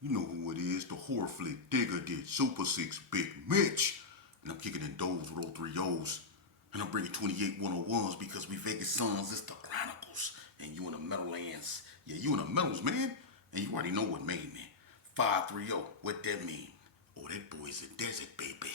You know who it is, the horror flick digger did Super 6 Big Mitch. And I'm kicking in those with all three O's. And I'm bringing 28 101s because we Vegas sons, it's the Chronicles. And you in the Meadowlands. Yeah, you in the Meadows, man. And you already know what made me. 530, what that mean? Oh, that boy's a desert, baby.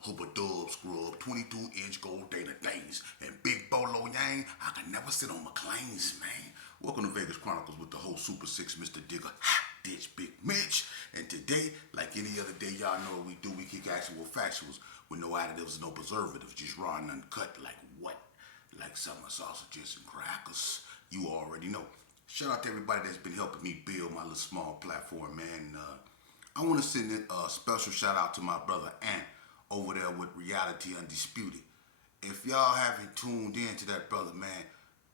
Hubba Dub Scrub, 22-inch gold data things, and Big Bolo Yang, I can never sit on McLean's, man. Welcome to Vegas Chronicles with the whole Super 6 Mr. Digger, Hot Ditch Big Mitch. And today, like any other day, y'all know what we do. We kick actual factuals with no additives, no preservatives, just raw and uncut like what? Like summer sausages and crackers. You already know. Shout out to everybody that's been helping me build my little small platform, man. I want to send a special shout out to my brother Ant over there with Reality Undisputed. If y'all haven't tuned in to that brother, man,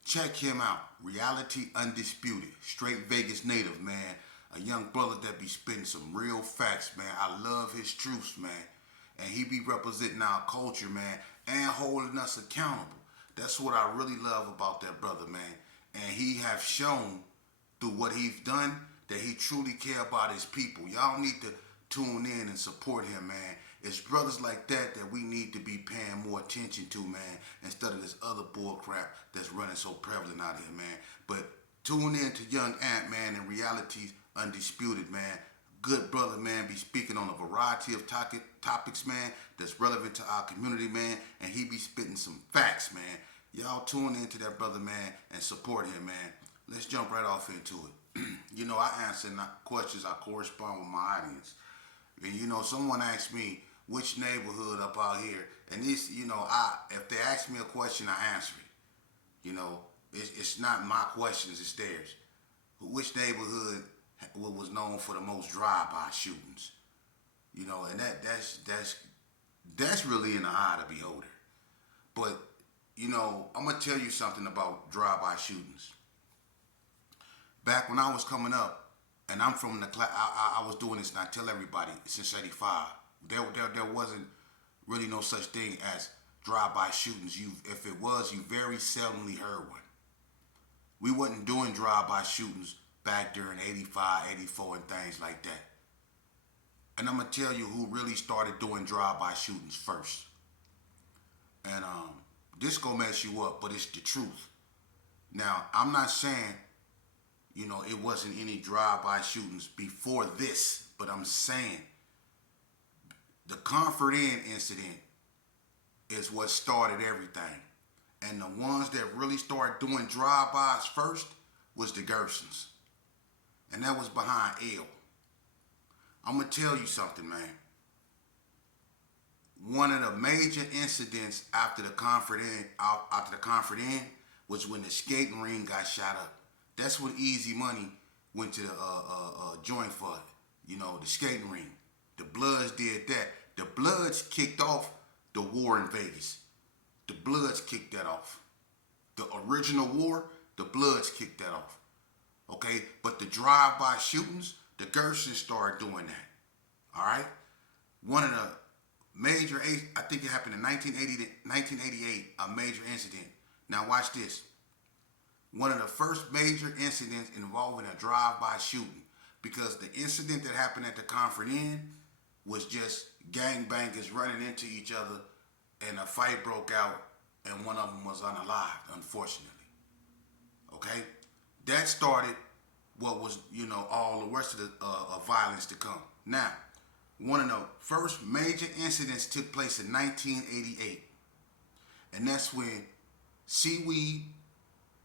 check him out. Reality Undisputed, straight Vegas native, man. A young brother that be spitting some real facts, man. I love his truths, man. And he be representing our culture, man, and holding us accountable. That's what I really love about that brother, man. And he have shown through what he's done that he truly care about his people. Y'all need to tune in and support him, man. It's brothers like that we need to be paying more attention to, man, instead of this other bull crap that's running so prevalent out here, man. But tune in to Young Ant, man, and Reality's Undisputed, man. Good brother, man, be speaking on a variety of topics, man, that's relevant to our community, man, and he be spitting some facts, man. Y'all tune in to that brother, man, and support him, man. Let's jump right off into it. I answer questions, I correspond with my audience. And someone asked me which neighborhood up out here, and this, if they ask me a question, I answer it. It's not my questions, it's theirs. Which neighborhood was known for the most drive-by shootings? And that's really in the eye of the beholder. But I'm gonna tell you something about drive-by shootings. Back when I was coming up, and I'm from the class, I was doing this, and I tell everybody since '85, there wasn't really no such thing as drive-by shootings. If it was, you very seldomly heard one. We wasn't doing drive-by shootings back during '85, '84, and things like that. And I'm gonna tell you who really started doing drive-by shootings first. And this gonna mess you up, but it's the truth. Now, I'm not saying it wasn't any drive-by shootings before this, but I'm saying the Comfort Inn incident is what started everything. And the ones that really started doing drive-bys first was the Gersons. And that was behind L. I'm going to tell you something, man. One of the major incidents after the Comfort Inn was when the skating ring got shot up. That's when Easy Money went to the joint for the skating ring. The Bloods did that. The Bloods kicked off the war in Vegas. The Bloods kicked that off. The original war, the Bloods kicked that off. Okay? But the drive-by shootings, the Gersons started doing that. All right? One of the major, I think it happened in 1988, a major incident. Now watch this. One of the first major incidents involving a drive-by shooting, because the incident that happened at the Comfort Inn was just gangbangers running into each other, and a fight broke out, and one of them was unalived, unfortunately. Okay? That started what was, all the rest of the violence to come. Now, one of the first major incidents took place in 1988, and that's when Seaweed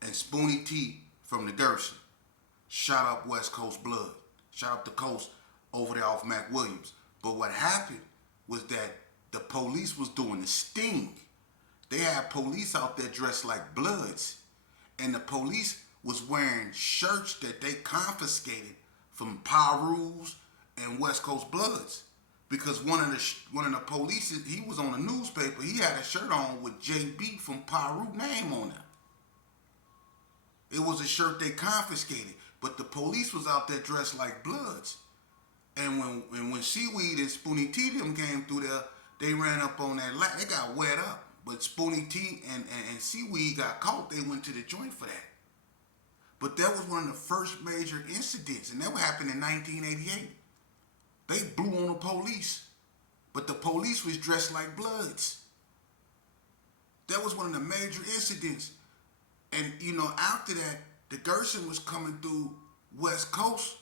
and Spoonie T from the Gerson shot up West Coast Blood. Shot up the coast over there off Mac Williams. But what happened was that the police was doing the sting. They had police out there dressed like Bloods. And the police was wearing shirts that they confiscated from Pyru's and West Coast Bloods. Because one of the police, he was on the newspaper, he had a shirt on with JB from Pyru name on it. It was a shirt they confiscated, but the police was out there dressed like Bloods. And when Seaweed and Spoonie T them came through there, they ran up on that light. They got wet up. But Spoonie T and Seaweed got caught. They went to the joint for that. But that was one of the first major incidents, and that happened in 1988. They blew on the police, but the police was dressed like Bloods. That was one of the major incidents. And, after that, the Gerson was coming through West Coast,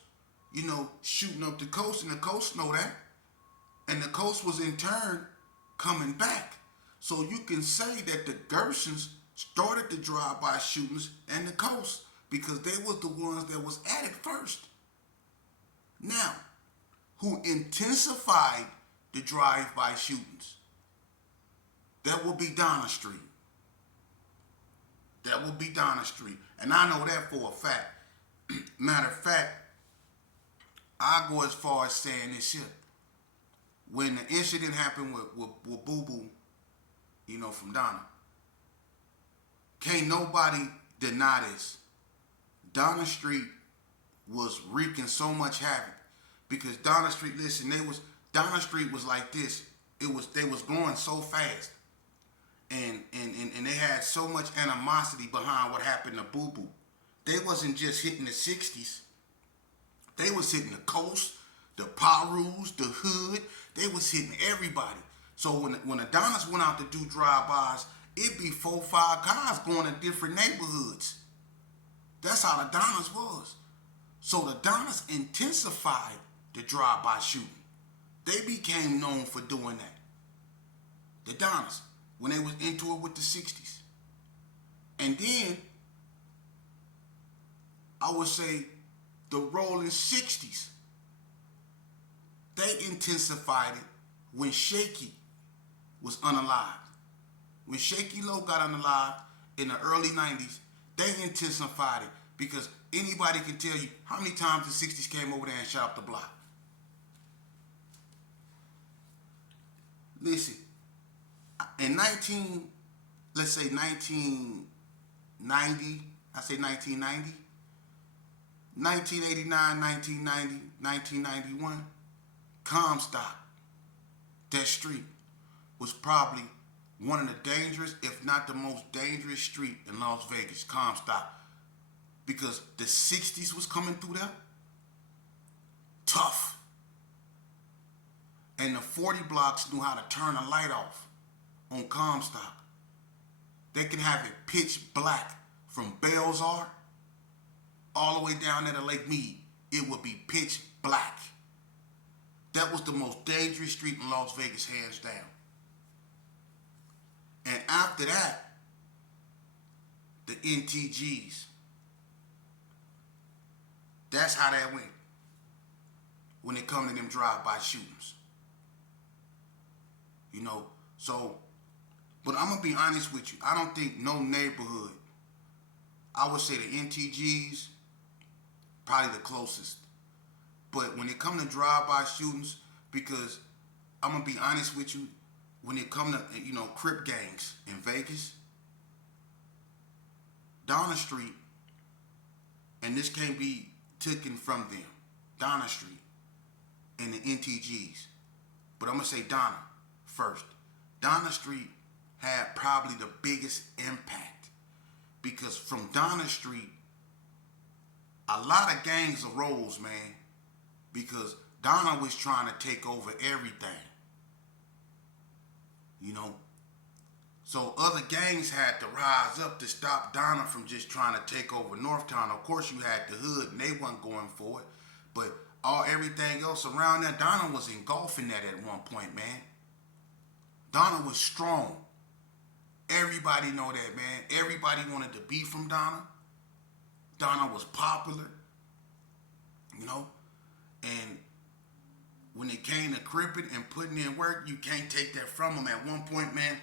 shooting up the coast, and the coast know that. And the coast was in turn coming back. So you can say that the Gersons started the drive-by shootings and the coast because they was the ones that was at it first. Now, who intensified the drive-by shootings? That will be Donna Street. That will be Donna Street. And I know that for a fact. Matter of fact, I go as far as saying this shit. When the incident happened with Boo Boo, from Donna, can't nobody deny this. Donna Street was wreaking so much havoc because Donna Street, listen, Donna Street was like this. They was going so fast, and they had so much animosity behind what happened to Boo Boo. They wasn't just hitting the 60s. They was hitting the coast, the Pirus, the hood. They was hitting everybody. So when the Donnas went out to do drive-bys, it'd be 4 or 5 cars going to different neighborhoods. That's how the Donnas was. So the Donnas intensified the drive-by shooting. They became known for doing that. The Donnas, when they was into it with the 60s. And then, I would say, the rolling 60s. They intensified it when Shaky was unalived. When Shaky Low got unalived in the early 90s, they intensified it because anybody can tell you how many times the 60s came over there and shot up the block. Listen, in 1990, I say 1990, 1989, 1990, 1991, Comstock, that street, was probably one of the dangerous, if not the most dangerous street in Las Vegas, Comstock. Because the 60s was coming through there. Tough. And the 40 blocks knew how to turn a light off on Comstock. They could have it pitch black from Belzar all the way down there to Lake Mead. It would be pitch black. That was the most dangerous street in Las Vegas, hands down. And after that, the NTGs. That's how that went when it come to them drive-by shootings. So, but I'm going to be honest with you. I don't think no neighborhood, I would say the NTGs, probably the closest. But when it come to drive-by shootings, because I'm going to be honest with you, when it come to, Crip gangs in Vegas, Donna Street, and this can't be taken from them, Donna Street and the NTGs. But I'm going to say Donna first. Donna Street had probably the biggest impact because from Donna Street, a lot of gangs arose, man, because Donna was trying to take over everything. So other gangs had to rise up to stop Donna from just trying to take over Northtown. Of course, you had the hood, and they wasn't going for it. But everything else around there, Donna was engulfing that at one point, man. Donna was strong. Everybody know that, man. Everybody wanted to be from Donna. Donna was popular, And when it came to cripping and putting in work, you can't take that from them. At one point, man,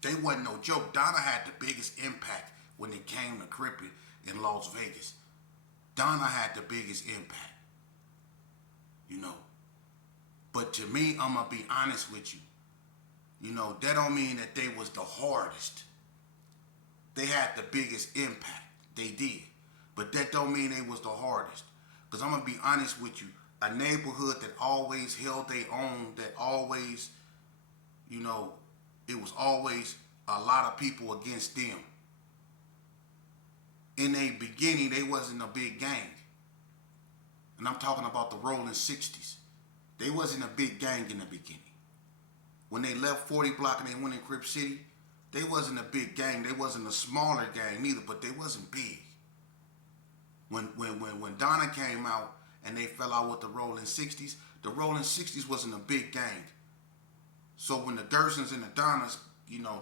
they wasn't no joke. Donna had the biggest impact when it came to cripping in Las Vegas. Donna had the biggest impact, But to me, I'm going to be honest with you. That don't mean that they was the hardest. They had the biggest impact. They did. But that don't mean they was the hardest. Because I'm going to be honest with you. A neighborhood that always held their own, that always, it was always a lot of people against them. in a beginning, they wasn't a big gang. And I'm talking about the rolling 60s. They wasn't a big gang in the beginning. When they left 40 Block and they went in Crip City, they wasn't a big gang. They wasn't a smaller gang neither, but they wasn't big. When Donna came out and they fell out with the rolling 60s, the rolling 60s wasn't a big gang. So when the Gersons and the Donnas,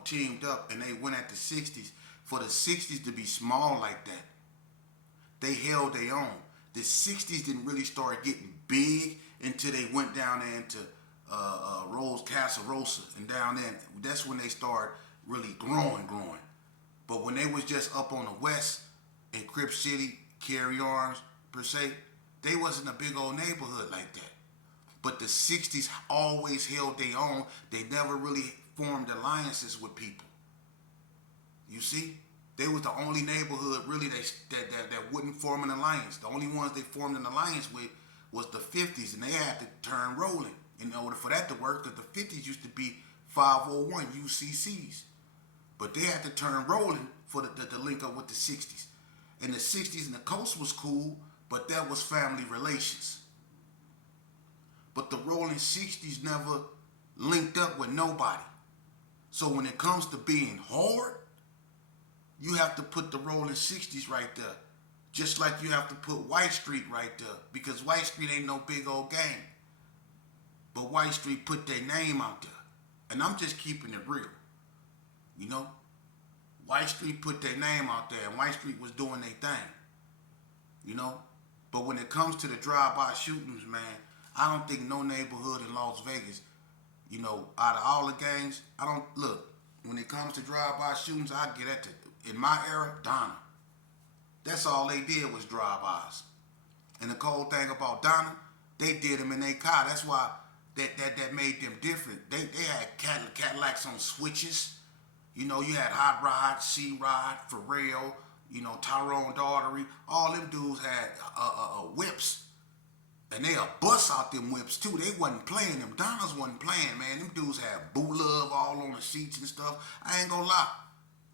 teamed up and they went at the 60s, for the 60s to be small like that, they held their own. The 60s didn't really start getting big until they went down there into Rose Casa Rosa and down there. That's when they started really growing. But when they was just up on the west in Crip City, Carry Arms per se, they wasn't a big old neighborhood like that. But the 60s always held their own. They never really formed alliances with people. You see? They was the only neighborhood really that wouldn't form an alliance. The only ones they formed an alliance with was the 50s, and they had to turn rolling in order for that to work, because the 50s used to be 501 UCCs. But they had to turn rolling for the link up with the 60s. And the 60s and the coast was cool, but that was family relations. But the rolling 60s never linked up with nobody. So when it comes to being hard, you have to put the rolling 60s right there. Just like you have to put White Street right there. Because White Street ain't no big old gang. But White Street put their name out there. And I'm just keeping it real. White Street put their name out there. And White Street was doing their thing. But when it comes to the drive-by shootings, man, I don't think no neighborhood in Las Vegas, out of all the gangs, when it comes to drive-by shootings, I get at in my era, Donna. That's all they did was drive-bys. And the cold thing about Donna, they did them in their car. That's why that made them different. They had Cadillacs on switches. You had Hot Rod, C-Rod, Pharrell, Tyrone Daughtery. All them dudes had whips. And they'll bust out them whips too. They wasn't playing. Them Donnas wasn't playing, man. Them dudes had Boo Love all on the seats and stuff. I ain't gonna lie.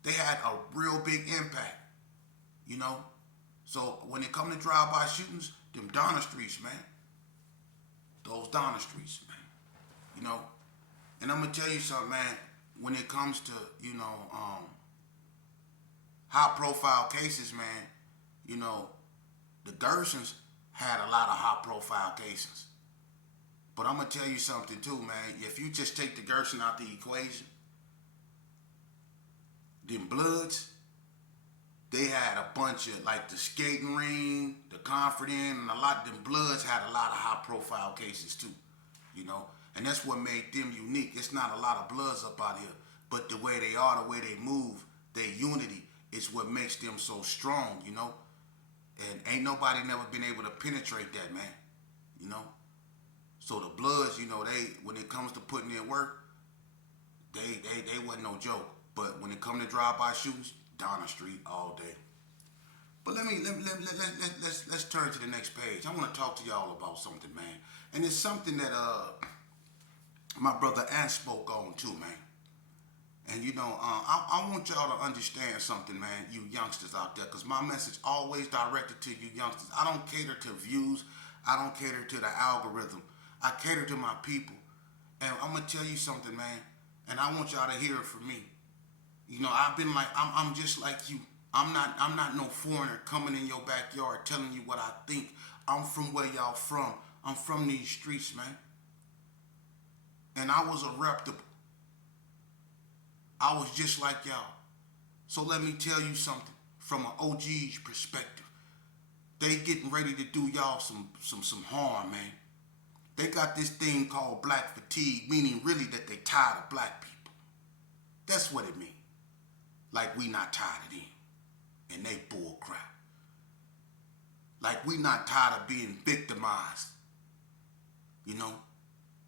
They had a real big impact. So when it come to drive-by shootings, them Donna streets, man. Those Donna streets, man. And I'm gonna tell you something, man. When it comes to, high-profile cases, man, the Gersons had a lot of high-profile cases. But I'm going to tell you something, too, man. If you just take the Gerson out the equation, them Bloods, they had a bunch of, like, the skating ring, the Comfort Inn, and them Bloods had a lot of high-profile cases, too, And that's what made them unique. It's not a lot of Bloods up out here, but the way they are, the way they move, their unity is what makes them so strong, And ain't nobody never been able to penetrate that, man. So the Bloods, when it comes to putting in work, they wasn't no joke. But when it come to drive-by shootings, Donna Street all day. But let's turn to the next page. I want to talk to y'all about something, man. And it's something that my brother Ant spoke on too, man. And I want y'all to understand something, man, you youngsters out there, because my message always directed to you youngsters. I don't cater to views. I don't cater to the algorithm. I cater to my people. And I'm going to tell you something, man, and I want y'all to hear it from me. I've been like, I'm just like you. I'm not no foreigner coming in your backyard telling you what I think. I'm from where y'all from. I'm from these streets, man. And I was a reputable. I was just like y'all. So let me tell you something from an OG's perspective. They getting ready to do y'all some harm, man. They got this thing called black fatigue, meaning really that they tired of black people. That's what it means. Like we not tired of them. And they bull crap. Like we not tired of being victimized.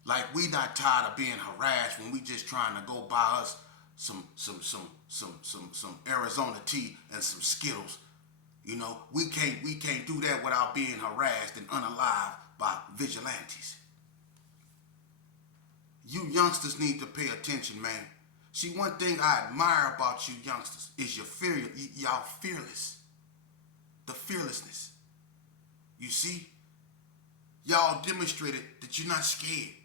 Like we not tired of being harassed when we just trying to go buy us some Arizona tea and some Skittles. We can't do that without being harassed and unalived by vigilantes. You youngsters need to pay attention, man. See, one thing I admire about you youngsters is y'all fearless. the fearlessness. You see, y'all demonstrated that you're not scared,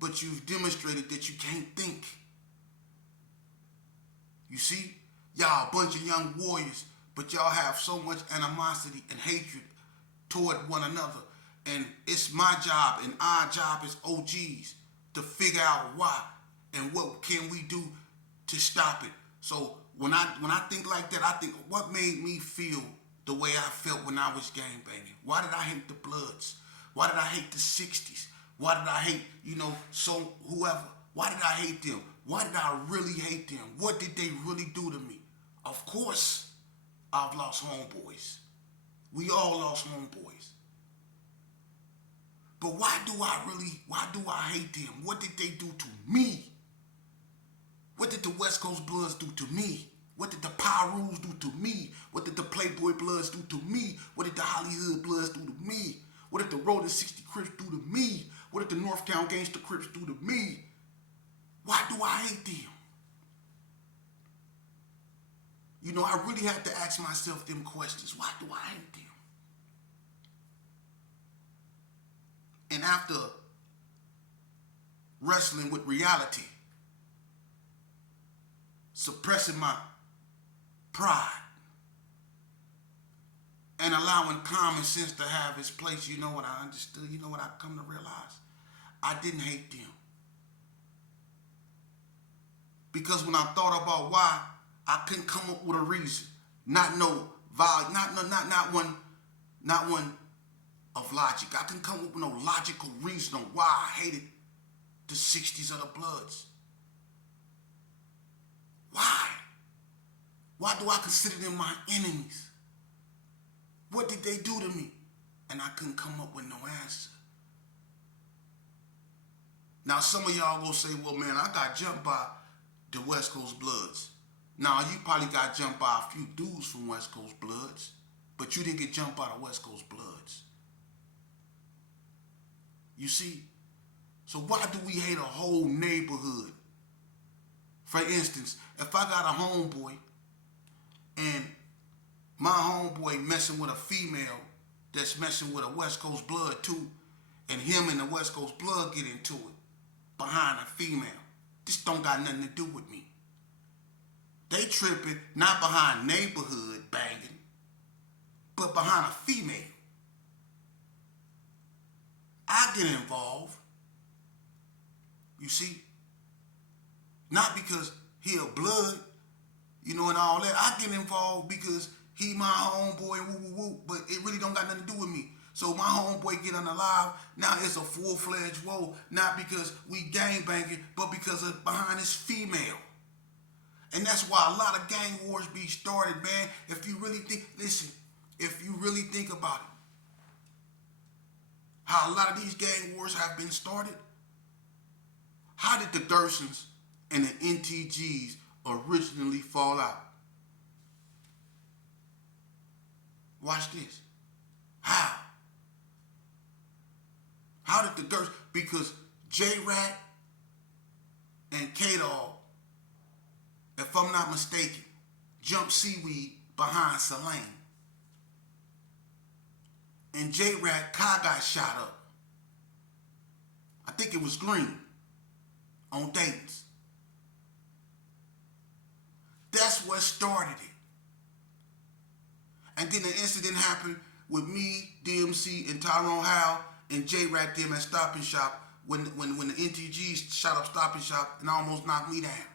but you've demonstrated that you can't think. You see, y'all a bunch of young warriors, but y'all have so much animosity and hatred toward one another. And it's my job and our job as OGs to figure out why and what can we do to stop it. So when I think like that, I think what made me feel the way I felt when I was gangbanging. Why did I hate the Bloods? Why did I hate the 60s? Why did I hate, so whoever? Why did I hate them? Why did I really hate them? What did they really do to me? Of course, I've lost homeboys. We all lost homeboys. But why do I hate them? What did they do to me? What did the West Coast Bloods do to me? What did the Pyrus do to me? What did the Playboy Bloods do to me? What did the Hollywood Bloods do to me? What did the Rolling 60 Crips do to me? What did the Northtown Gangster Crips do to me? Why do I hate them? I really had to ask myself them questions. Why do I hate them? And after wrestling with reality, suppressing my pride, and allowing common sense to have its place, you know what I understood? You know what I come to realize? I didn't hate them. Because when I thought about why, I couldn't come up with a reason. Not one of logic. I couldn't come up with no logical reason on why I hated the 60s or the Bloods. Why? Why do I consider them my enemies? What did they do to me? And I couldn't come up with no answer. Now some of y'all gonna say, well man, I got jumped by the West Coast Bloods. Now you probably got jumped by a few dudes from West Coast Bloods, but you didn't get jumped by the West Coast Bloods. You see? So why do we hate a whole neighborhood? For instance, if I got a homeboy and my homeboy messing with a female that's messing with a West Coast Blood too, and him and the West Coast Blood get into it behind a female, this don't got nothing to do with me. They tripping not behind neighborhood banging, but behind a female. I get involved, you see, not because he a blood, and all that. I get involved because he my homeboy, woo, but it really don't got nothing to do with me. So my homeboy get unalive, now it's a full-fledged woe, not because we gang banging, but because of behind his female. And that's why a lot of gang wars be started, man. If you really think about it, how a lot of these gang wars have been started. How did the Gersons and the NTGs originally fall out? Watch this. How? How did the Gersons? Because J-Rat and K-Dog, if I'm not mistaken, jumped Seaweed behind Selene. And J-Rat Kai got shot up. I think it was Green on Dayton's. That's what started it. And then the incident happened with me, DMC, and Tyrone Howe and J-Rat them at Stop and Shop when the NTGs shot up Stop and Shop and almost knocked me down.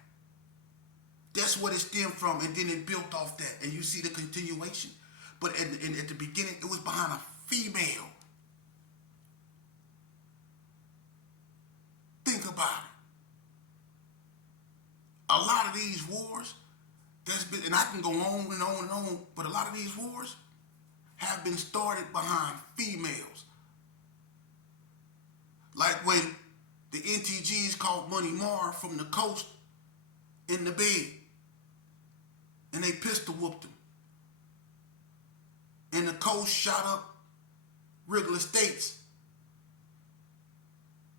That's what it stemmed from, and then it built off that. And you see the continuation. But at the beginning, it was behind a female. Think about it. A lot of these wars, and I can go on and on and on, but a lot of these wars have been started behind females. Like when the NTGs caught Money Mar from the coast in the bed, and they pistol whooped him. And the coast shot up Wriggle Estates.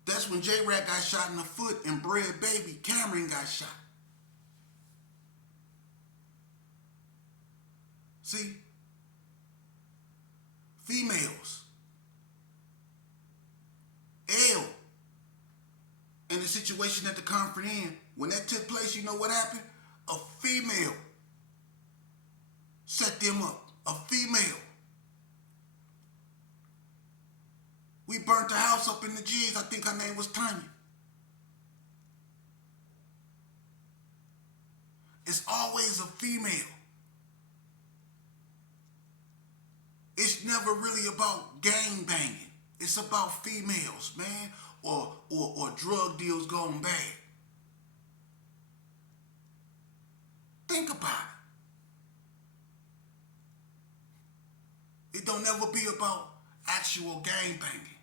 That's when J-Rat got shot in the foot and Bread Baby Cameron got shot. See, situation at the Comfort Inn, when that took place, you know what happened? A female set them up. A female. We burnt the house up in the G's. I think her name was Tanya. It's always a female. It's never really about gang banging. It's about females, man, or drug deals going bad. Think about it. It don't ever be about actual gang banging.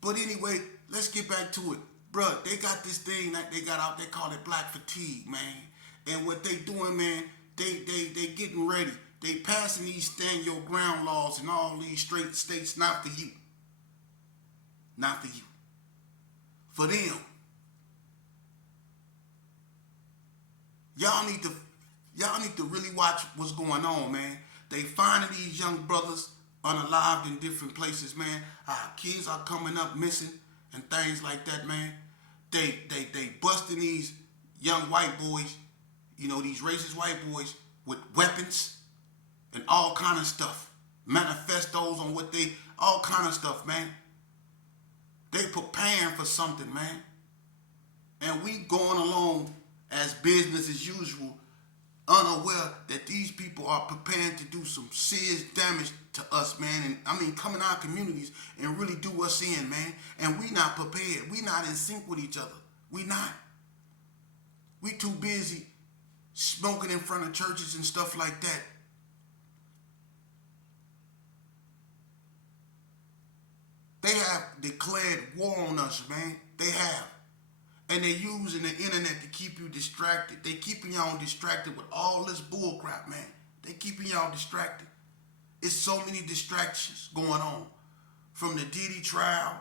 But anyway, let's get back to it. Bruh, they got this thing that they got out, they call it black fatigue, man. And what they doing, man, they getting ready. They passing these stand your ground laws in all these straight states, not for you. Not for you. For them. Y'all need to really watch what's going on, man. They finding these young brothers unalived in different places, man. Our kids are coming up missing and things like that, man. They busting these young white boys, you know, these racist white boys with weapons and all kind of stuff. Manifestos on all kind of stuff, man. They preparing for something, man. And we going along as business as usual, unaware that these people are preparing to do some serious damage to us, man. And I mean, come in our communities and really do us in, man. And we not prepared. We not in sync with each other. We not. We too busy smoking in front of churches and stuff like that. They have declared war on us, man. They have. And they're using the internet to keep you distracted. They keeping y'all distracted with all this bull crap, man. They keeping y'all distracted. It's so many distractions going on. From the Diddy trial,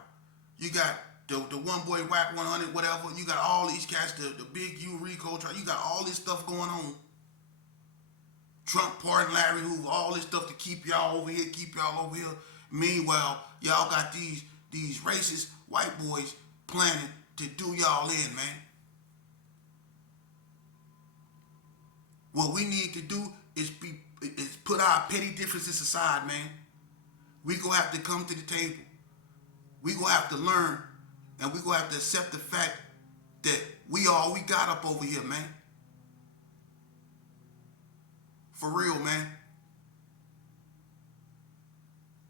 you got the one boy whack 100, whatever. You got all these cats, the big U Rico trial. You got all this stuff going on. Trump pardon Larry Hoover, all this stuff to keep y'all over here, keep y'all over here. Meanwhile, y'all got these racist white boys planning to do y'all in, man. What we need to do is put our petty differences aside, man. We gonna have to come to the table. We gonna have to learn, and we gonna have to accept the fact that we all we got up over here, man. For real, man.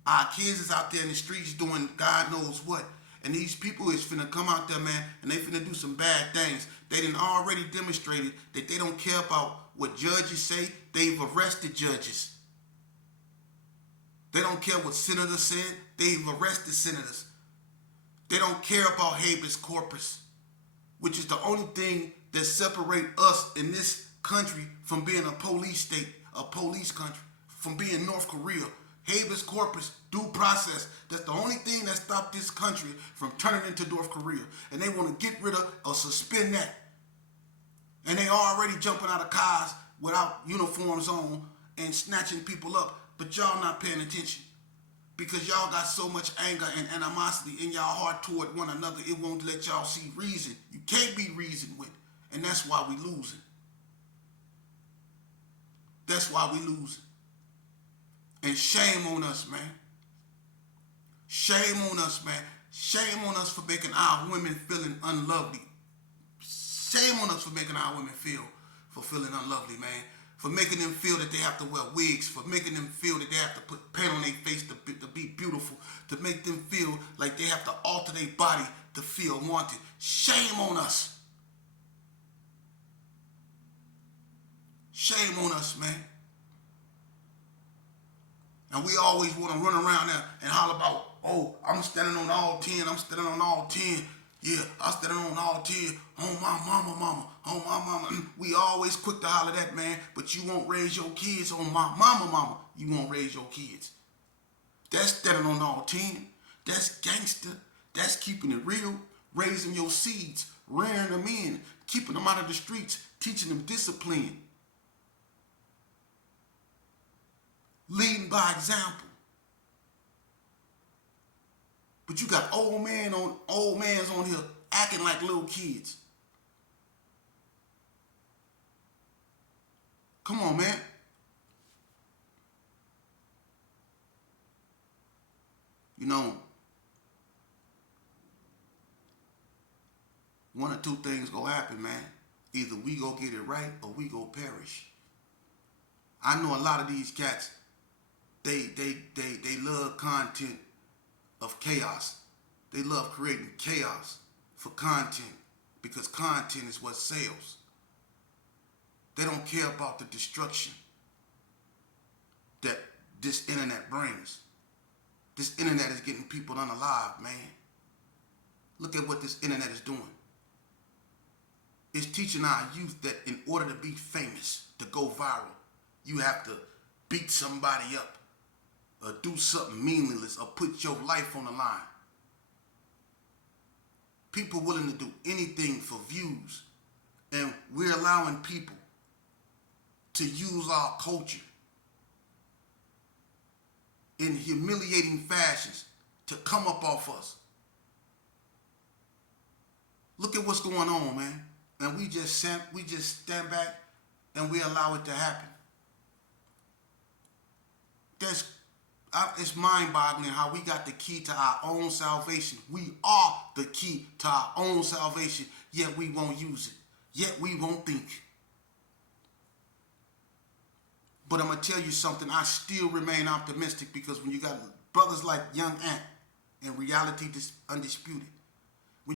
Our kids is out there in the streets doing God knows what. And these people is finna come out there, man, and they finna do some bad things. They done already demonstrated that they don't care about what judges say. They've arrested judges. They don't care what senators said. They've arrested senators. They don't care about habeas corpus, which is the only thing that separate us in this country from being a police state, a police country, from being North Korea. Habeas corpus, due process. That's the only thing that stopped this country from turning into North Korea. And they want to get rid of or suspend that. And they already jumping out of cars without uniforms on and snatching people up. But y'all not paying attention. Because y'all got so much anger and animosity in y'all heart toward one another, it won't let y'all see reason. You can't be reasoned with. And that's why we losing. That's why we losing. And shame on us, man. Shame on us, man. Shame on us for making our women feeling unlovely. Shame on us for making our women feeling unlovely, man. For making them feel that they have to wear wigs. For making them feel that they have to put paint on their face to be beautiful. To make them feel like they have to alter their body to feel wanted. Shame on us. Shame on us, man. And we always want to run around there and holler about, oh, I'm standing on all 10, I'm standing on all 10. Yeah, I'm standing on all 10. On my mama, on my mama. We always quick to holler that, man, but you won't raise your kids on my mama. You won't raise your kids. That's standing on all 10. That's gangster. That's keeping it real. Raising your seeds, rearing them in, keeping them out of the streets, teaching them discipline. Leading by example. But you got old mans on here acting like little kids. Come on, man. You know, one or two things gonna happen, man. Either we go get it right or we go perish. I know a lot of these cats, they love content of chaos. They love creating chaos for content because content is what sells. They don't care about the destruction that this internet brings. This internet is getting people unalive, man. Look at what this internet is doing. It's teaching our youth that in order to be famous, to go viral, you have to beat somebody up or do something meaningless or put your life on the line. People willing to do anything for views, and we're allowing people to use our culture in humiliating fashions to come up off us. Look at what's going on, man. And we just stand back and we allow it to happen. It's mind-boggling how we got the key to our own salvation. We are the key to our own salvation, yet we won't use it. Yet we won't think. But I'm going to tell you something. I still remain optimistic because when you got brothers like Young Ant and Reality Undisputed,